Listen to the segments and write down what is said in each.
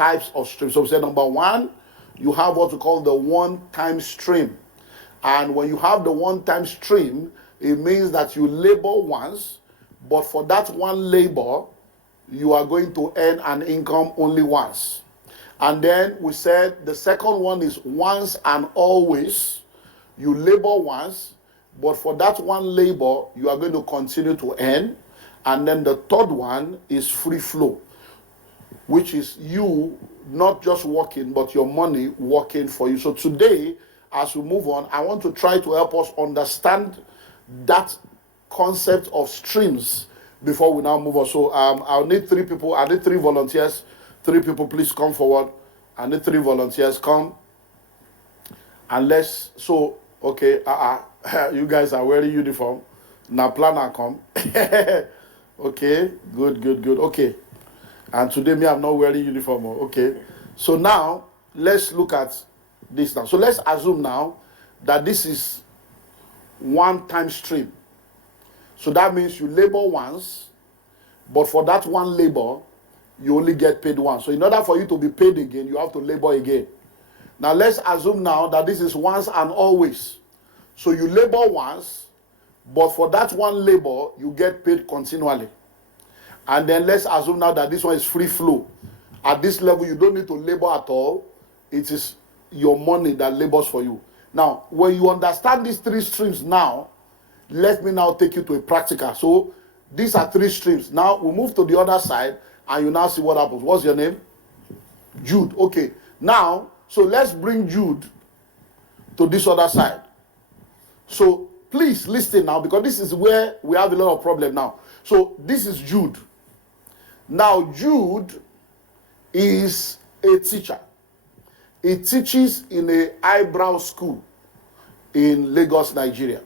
types of streams. So we say number one, you have what we call the one-time stream. And when you have the one-time stream, it means that you labor once, but for that one labor, you are going to earn an income only once. And then we said the second one is once and always. You labor once, but for that one labor, you are going to continue to earn. And then the third one is free flow, which is you not just working, but your money working for you. So today, as we move on, I want to try to help us understand that concept of streams before we now move on. So I'll need 3 people. I need 3 volunteers. 3 people, please come forward. I need 3 volunteers. Come. And let's, so, okay, you guys are wearing uniform. Now planner come. Okay, good. Okay. And today me, I'm not wearing uniform. Okay. So now, let's look at this now. So let's assume now that this is one-time stream. So that means you labor once, but for that one labor, you only get paid once. So in order for you to be paid again, you have to labor again. Now let's assume now that this is once and always. So you labor once, but for that one labor, you get paid continually. And then let's assume now that this one is free flow. At this level, you don't need to labor at all. It is your money that labors for you. Now, when you understand these 3 streams now, let me now take you to a practical. So these are 3 streams. Now we move to the other side and you now see what happens. What's your name? Jude. Okay. Now, so let's bring Jude to this other side. So please listen now, because this is where we have a lot of problem now. So this is Jude. Now Jude is a teacher. He teaches in a eyebrow school in Lagos, Nigeria.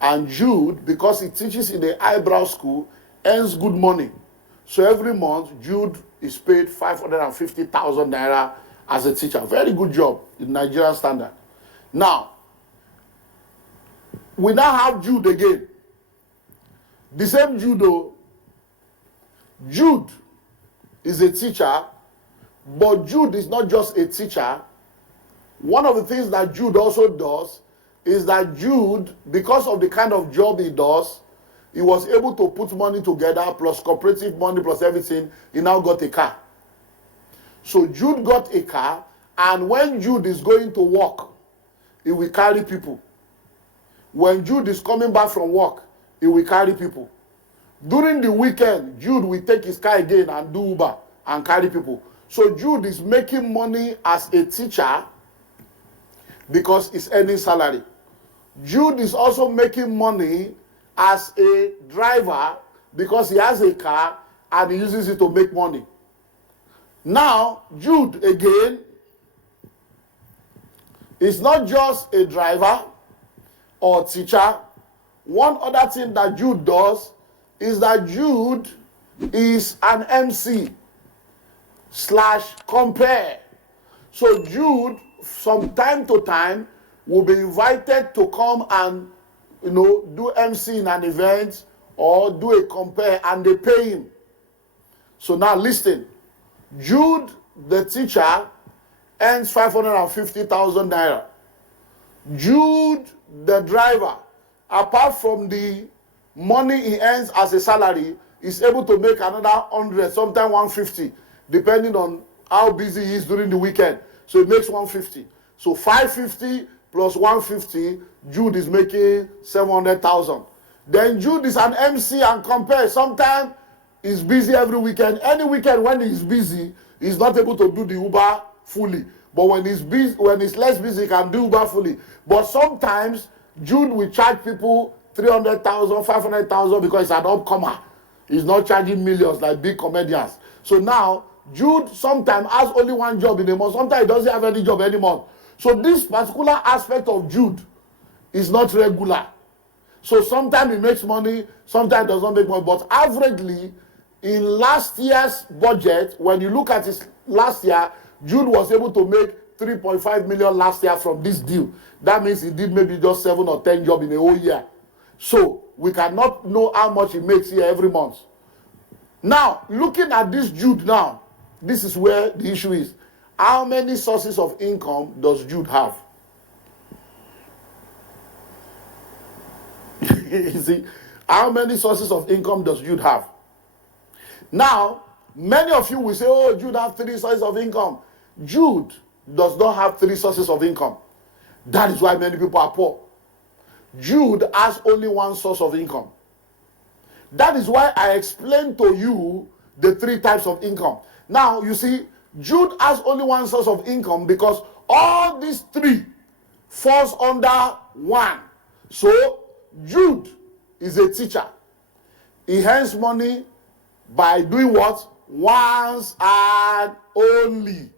And Jude, because he teaches in the eyebrow school, earns good money. So every month, Jude is paid 550,000 naira as a teacher. Very good job in Nigerian standard. Now, we now have Jude again. The same Jude, though. Jude is a teacher, but Jude is not just a teacher. One of the things that Jude also does is that Jude, because of the kind of job he does, he was able to put money together, plus cooperative money, plus everything. He now got a car. So Jude got a car, and when Jude is going to work, he will carry people. When Jude is coming back from work, he will carry people. During the weekend, Jude will take his car again and do Uber and carry people. So Jude is making money as a teacher because he's earning salary. Jude is also making money as a driver because he has a car and he uses it to make money. Now, Jude again is not just a driver or teacher. One other thing that Jude does is that Jude is an MC / compare. So Jude, from time to time, will be invited to come and, do MC in an event or do a compare, and they pay him. So now listen, Jude, the teacher, earns 550,000 naira. Jude, the driver, apart from the money he earns as a salary, is able to make another 100, sometimes 150, depending on how busy he is during the weekend. So he makes 150. So 550 plus 150, Jude is making 700,000. Then Jude is an MC and compare. Sometimes he's busy every weekend. Any weekend when he's busy, he's not able to do the Uber fully. But when he's busy, when he's less busy, he can do Uber fully. But sometimes Jude will charge people 300,000, 500,000 because he's an upcomer. He's not charging millions like big comedians. So now, Jude sometimes has only one job in a month. Sometimes he doesn't have any job any month. So this particular aspect of Jude is not regular. So sometimes he makes money, sometimes he does not make money. But averagely, in last year's budget, when you look at his last year, Jude was able to make 3.5 million last year from this deal. That means he did maybe just 7 or 10 jobs in a whole year. So we cannot know how much he makes here every month. Now, looking at this Jude now, this is where the issue is. How many sources of income does Jude have? You see, how many sources of income does Jude have? Now, many of you will say, oh, Jude has 3 sources of income. Jude does not have 3 sources of income. That is why many people are poor. Jude has only 1 source of income. That is why I explained to you the 3 types of income. Now, you see, Jude has only 1 source of income because all these 3 falls under 1. So, Jude is a teacher. He earns money by doing what? Once and only.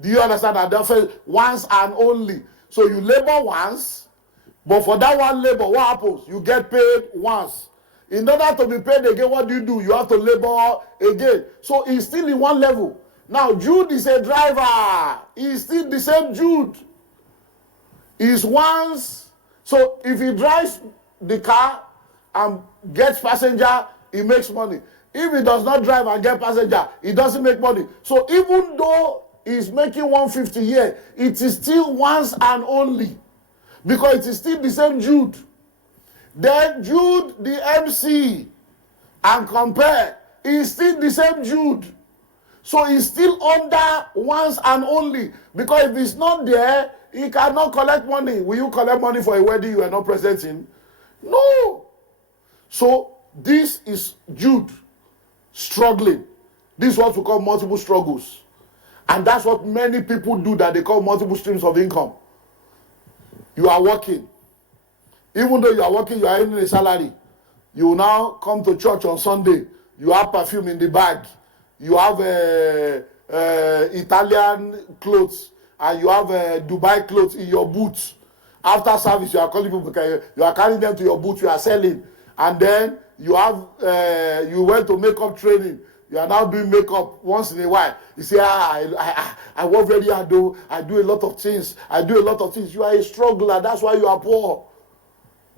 Do you understand that? Therefore, once and only. So you labor once, but for that one labor, what happens? You get paid once. In order to be paid again, what do? You have to labor again. So he's still in one level. Now, Jude is a driver. He's still the same Jude. He's once. So if he drives the car and gets passenger, he makes money. If he does not drive and get passenger, he doesn't make money. So even though he's making 150 a year, it is still once and only. Because it is still the same Jude. Then Jude, the MC, and compare, is still the same Jude. So he's still under once and only. Because if he's not there, he cannot collect money. Will you collect money for a wedding you are not present in? No. So this is Jude struggling. This is what we call multiple struggles. And that's what many people do, that they call multiple streams of income. You are working. Even though you are working, you are earning a salary. You now come to church on Sunday. You have perfume in the bag. You have Italian clothes. And you have Dubai clothes in your boots. After service, you are calling people, you are carrying them to your booth, you are selling. And then you have, you went to makeup training. You are now doing makeup once in a while. You say, I work very hard, though. I do a lot of things. You are a struggler. That's why you are poor.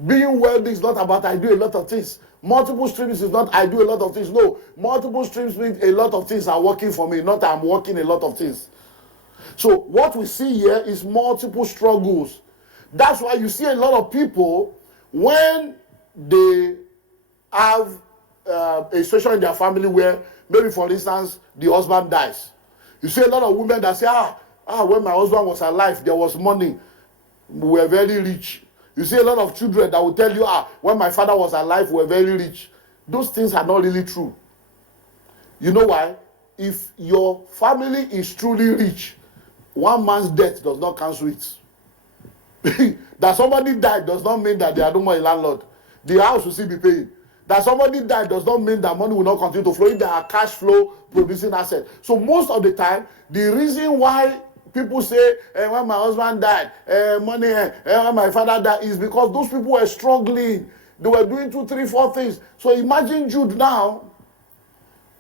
Being wealthy is not about I do a lot of things. Multiple streams is not I do a lot of things. No. Multiple streams means a lot of things are working for me, not I'm working a lot of things. So what we see here is multiple struggles. That's why you see a lot of people, when they have a situation in their family where, maybe for instance, the husband dies. You see a lot of women that say, when my husband was alive, there was money. We were very rich. You see a lot of children that will tell you, when my father was alive, we were very rich. Those things are not really true. You know why? If your family is truly rich, one man's death does not cancel it. That somebody died does not mean that they are no more a landlord. The house will still be paying. That somebody died does not mean that money will not continue to flow if they are cash flow producing assets. So most of the time, the reason why people say, when my husband died, money, when my father died, is because those people were struggling. They were doing 2, 3, 4 things. So imagine Jude now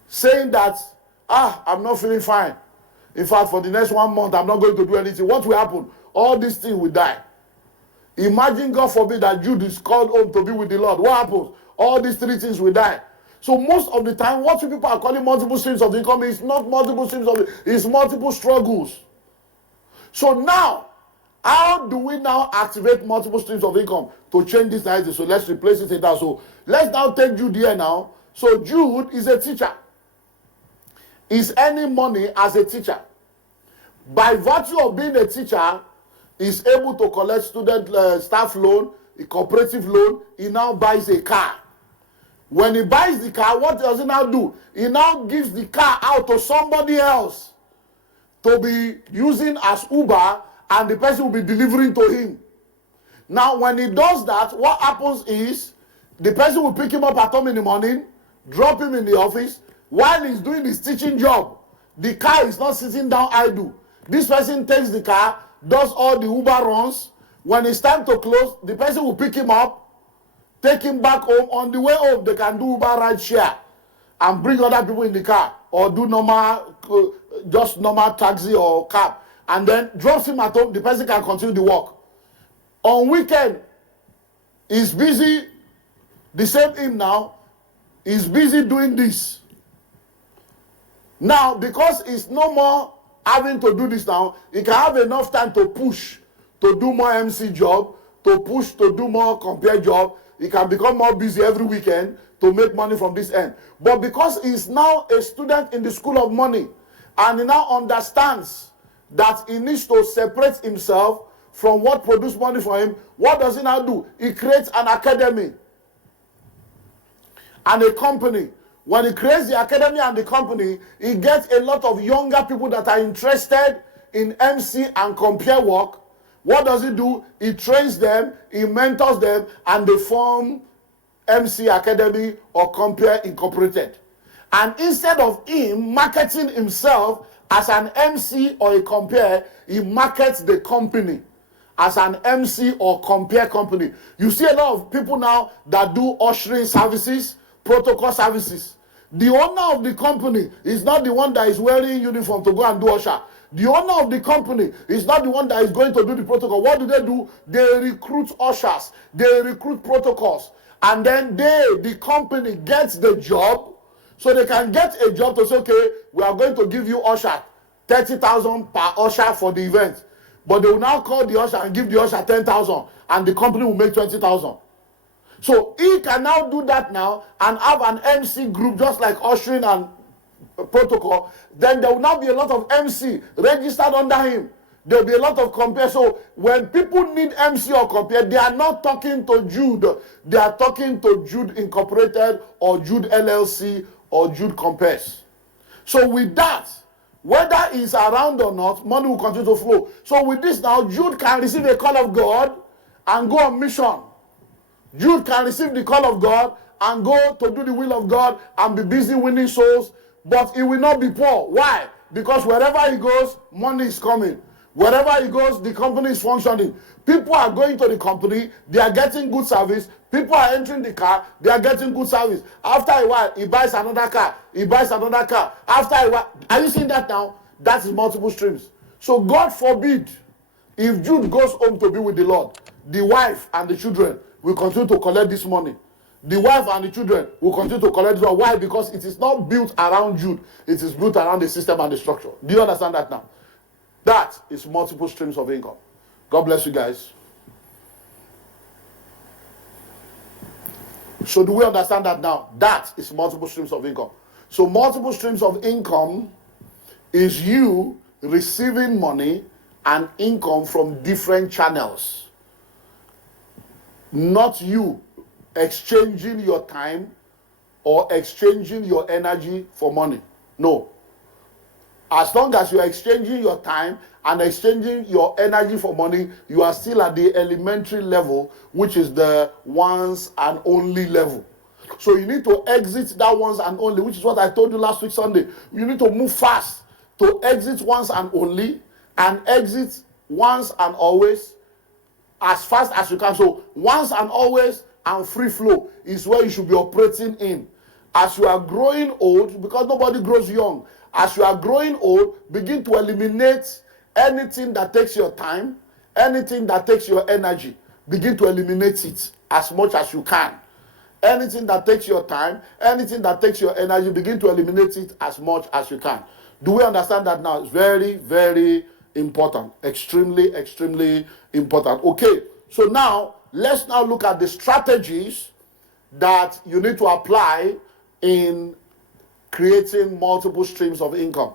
saying that, I'm not feeling fine. In fact, for the next 1 month, I'm not going to do anything. What will happen? All these things will die. Imagine, God forbid, that Jude is called home to be with the Lord. What happens? All these 3 things will die. So most of the time, what people are calling multiple streams of income is not multiple streams of income, it's multiple struggles. So now, how do we now activate multiple streams of income to change this idea? So let's replace it in that. So let's now take Jude here now. So Jude is a teacher. He's earning money as a teacher. By virtue of being a teacher, he's able to collect student staff loan, a cooperative loan. He now buys a car. When he buys the car, what does he now do? He now gives the car out to somebody else to be using as Uber, and the person will be delivering to him. Now, when he does that, what happens is the person will pick him up at home in the morning, drop him in the office. While he's doing his teaching job, the car is not sitting down idle. This person takes the car, does all the Uber runs. When it's time to close, the person will pick him up, take him back home. On the way home, they can do Uber ride share and bring other people in the car, or do normal, just normal taxi or cab, and then drops him at home. The person can continue the work. On weekend, he's busy. The same him now is busy doing this. Now, because it's no more having to do this now, he can have enough time to push to do more MC job, to push to do more compare job. He can become more busy every weekend to make money from this end. But because he's now a student in the school of money, and he now understands that he needs to separate himself from what produces money for him, what does he now do? He creates an academy and a company. When he creates the academy and the company, he gets a lot of younger people that are interested in MC and compare work. What does he do? He trains them, he mentors them, and they form MC Academy or Compare Incorporated. And instead of him marketing himself as an MC or a compare, he markets the company as an MC or compare company. You see a lot of people now that do ushering services, protocol services. The owner of the company is not the one that is wearing uniform to go and do usher. The owner of the company is not the one that is going to do the protocol. What do? They recruit ushers. They recruit protocols. And then the company gets the job. So they can get a job to say, okay, we are going to give you usher 30,000 per usher for the event. But they will now call the usher and give the usher 10,000. And the company will make 20,000. So he can now do that now and have an MC group just like ushering and protocol. Then there will now be a lot of MC registered under him. There will be a lot of compare. So when people need MC or compare, they are not talking to Jude. They are talking to Jude Incorporated or Jude LLC or Jude Compares. So with that, whether he's around or not, money will continue to flow. So with this now, Jude can receive a call of God and go on mission. Jude can receive the call of God and go to do the will of God and be busy winning souls, but he will not be poor. Why? Because wherever he goes, money is coming. Wherever he goes, the company is functioning. People are going to the company, they are getting good service. People are entering the car, they are getting good service. After a while, he buys another car. He buys another car. After a while, are you seeing that now? That is multiple streams. So God forbid, if Jude goes home to be with the Lord, the wife and the children will continue to collect this money. The wife and the children will continue to collect this money. Why? Because it is not built around Jude. It is built around the system and the structure. Do you understand that now? That is multiple streams of income. God bless you guys. So do we understand that now? That is multiple streams of income. So multiple streams of income is you receiving money and income from different channels. Not you exchanging your time or exchanging your energy for money. No. As long as you are exchanging your time and exchanging your energy for money, you are still at the elementary level, which is the once and only level. So you need to exit that once and only, which is what I told you last week Sunday. You need to move fast to exit once and only and exit once and always as fast as you can. So once and always and free flow is where you should be operating in. As you are growing old, because nobody grows young, as you are growing old, begin to eliminate anything that takes your time, anything that takes your energy. Begin to eliminate it as much as you can. Anything that takes your time, anything that takes your energy, begin to eliminate it as much as you can. Do we understand that now? It's very, very important. Extremely, extremely important. Okay, so now let's now look at the strategies that you need to apply in creating multiple streams of income.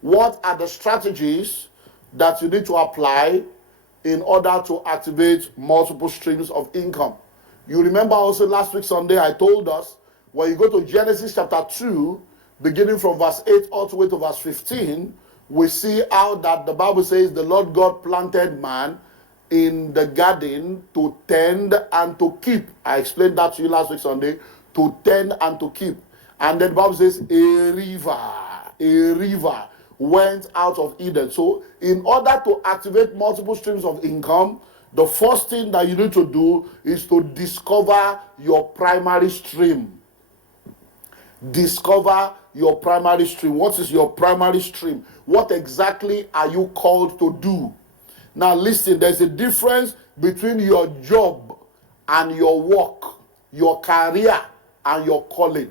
What are the strategies that you need to apply in order to activate multiple streams of income? You remember also last week Sunday I told us when you go to Genesis chapter 2, beginning from verse 8 all the way to verse 15, we see how that the Bible says the Lord God planted man in the garden to tend and to keep. I explained that to you last week Sunday, to tend and to keep. And then the Bible says a river went out of Eden. So in order to activate multiple streams of income, the first thing that you need to do is to discover your primary stream. Discover your primary stream. What is your primary stream? What exactly are you called to do? Now listen, there's a difference between your job and your work, your career and your calling.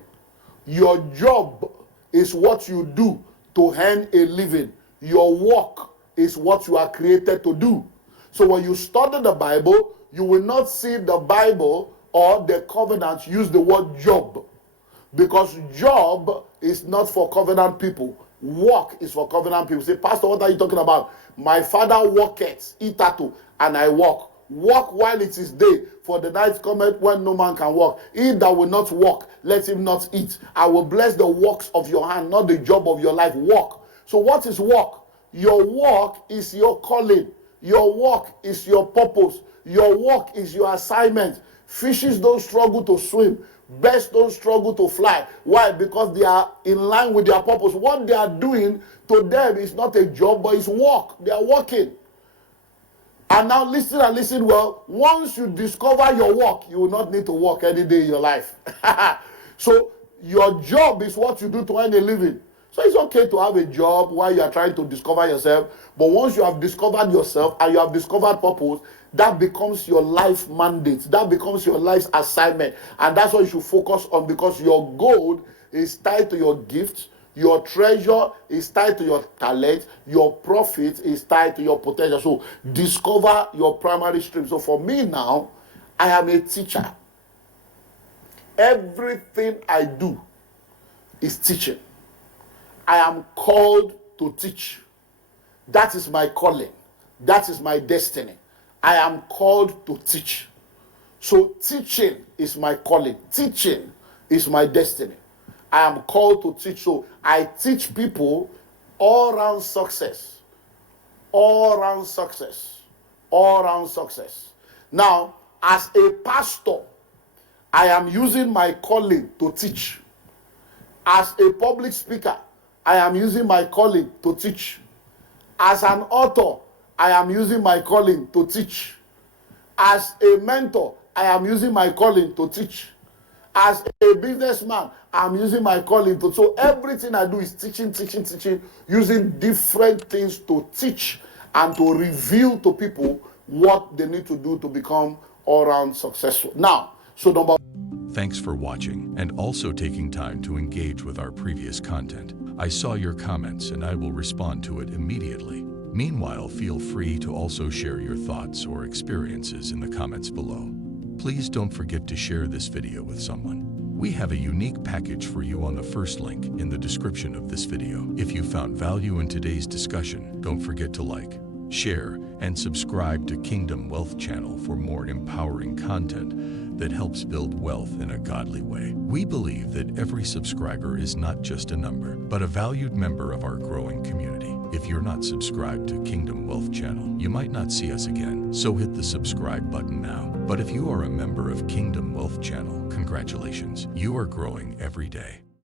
Your job is what you do to earn a living. Your work is what you are created to do. So when you study the Bible, you will not see the Bible or the covenant use the word job, because job is not for covenant people. Work is for covenant people. Say, Pastor, what are you talking about? My father worketh, itato, and I work. Work while it is day, for the night cometh when no man can work. He that will not work, let him not eat. I will bless the works of your hand, not the job of your life. Work. So what is work? Your work is your calling. Your work is your purpose. Your work is your assignment. Fishes don't struggle to swim. Birds don't struggle to fly. Why? Because they are in line with their purpose. What they are doing to them is not a job, but it's work. They are working. And now listen and listen well. Once you discover your work, you will not need to work any day in your life. So your job is what you do to earn a living. So it's okay to have a job while you are trying to discover yourself. But once you have discovered yourself and you have discovered purpose, that becomes your life mandate. That becomes your life's assignment. And that's what you should focus on, because your gold is tied to your gifts. Your treasure is tied to your talent. Your profit is tied to your potential. So discover your primary stream. So for me now, I am a teacher. Everything I do is teaching. I am called to teach. That is my calling. That is my destiny. I am called to teach. So teaching is my calling. Teaching is my destiny. I am called to teach. So I teach people all around success. All around success. All around success. Now, as a pastor, I am using my calling to teach. As a public speaker, I am using my calling to teach. As an author, I am using my calling to teach. As a mentor, I am using my calling to teach. As a businessman, I'm using my calling to. So everything I do is teaching, using different things to teach and to reveal to people what they need to do to become all-round successful. Now, so number. Thanks for watching and also taking time to engage with our previous content. I saw your comments and I will respond to it immediately. Meanwhile, feel free to also share your thoughts or experiences in the comments below. Please don't forget to share this video with someone. We have a unique package for you on the first link in the description of this video. If you found value in today's discussion, don't forget to like, share, and subscribe to Kingdom Wealth Channel for more empowering content that helps build wealth in a godly way. We believe that every subscriber is not just a number, but a valued member of our growing community. If you're not subscribed to Kingdom Wealth Channel, you might not see us again, so hit the subscribe button now. But if you are a member of Kingdom Wealth Channel, congratulations, you are growing every day.